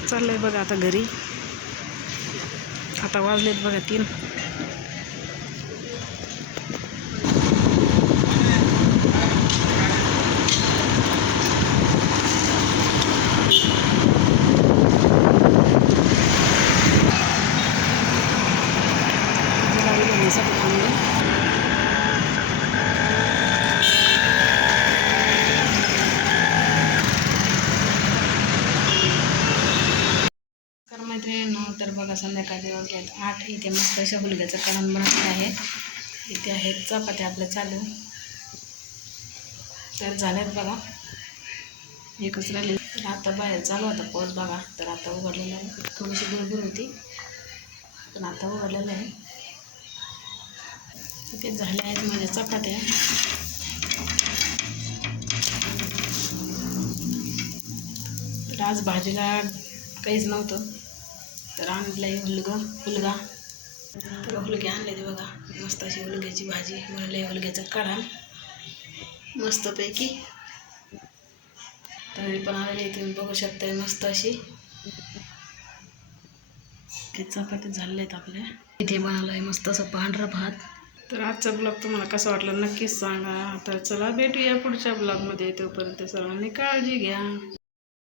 चाललंय बघा आता घरी. आता वाजलेत बघा 3. मैत्रिणींनो, तर बघा संध्याकाळी वाजलेत 8. इथे मस्त अशा हुलग्याचं कणन बनवलं आहे. इथे आहेत चपात्या आपल्या चालू. तर झाल्यात बघा, एकच राहिली. तर आता बाहेर चालू होता पाऊस बघा. तर आता उघडलेलं आहे. थोडीशी दूर होती पण आता उघडलेलं आहे. इथे झाल्या आहेत माझ्या चपात्या. तर आज भाजीला काहीच नव्हतं, तर आणलंय हुलगा. तर हुलगे आणले ते बघा, मस्त अशी हुलग्याची भाजी बनवली. हुलग्याचं काढा मस्तपैकी. तरी पण आलेली तुम्ही बघू शकता, मस्त अशी चपाती झालेले आहेत आपल्या. इथे बनवलं आहे मस्त असं पांढरा भात. तर आजचा ब्लॉग तुम्हाला कसा वाटला नक्कीच सांगा. तर चला भेटूया पुढच्या ब्लॉगमध्ये. तोपर्यंत सर्वांनी काळजी घ्या.